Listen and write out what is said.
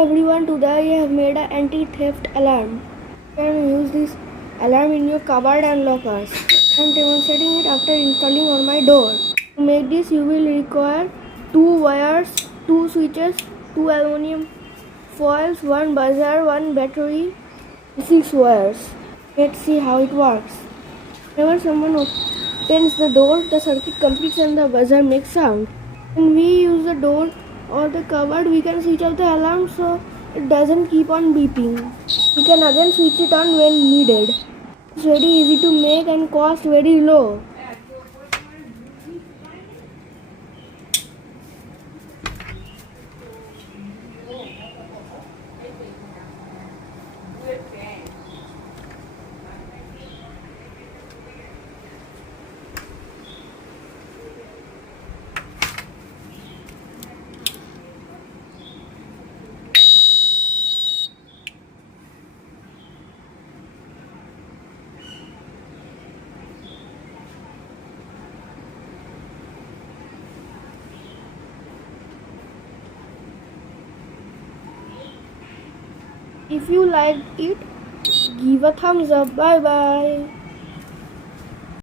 Everyone, today I have made an anti-theft alarm. You can use this alarm in your cupboard and lockers. I am demonstrating it after installing on my door. To make this, you will require 2 wires, 2 switches, 2 aluminum foils, 1 buzzer, 1 battery, 6 wires. Let's see how it works. Whenever someone opens the door, the circuit completes and the buzzer makes sound. When we use the door or the cupboard, we can switch off the alarm so it doesn't keep on beeping. We can again switch it on when needed. It's very easy to make and cost very low. If you liked it, give a thumbs up. Bye bye.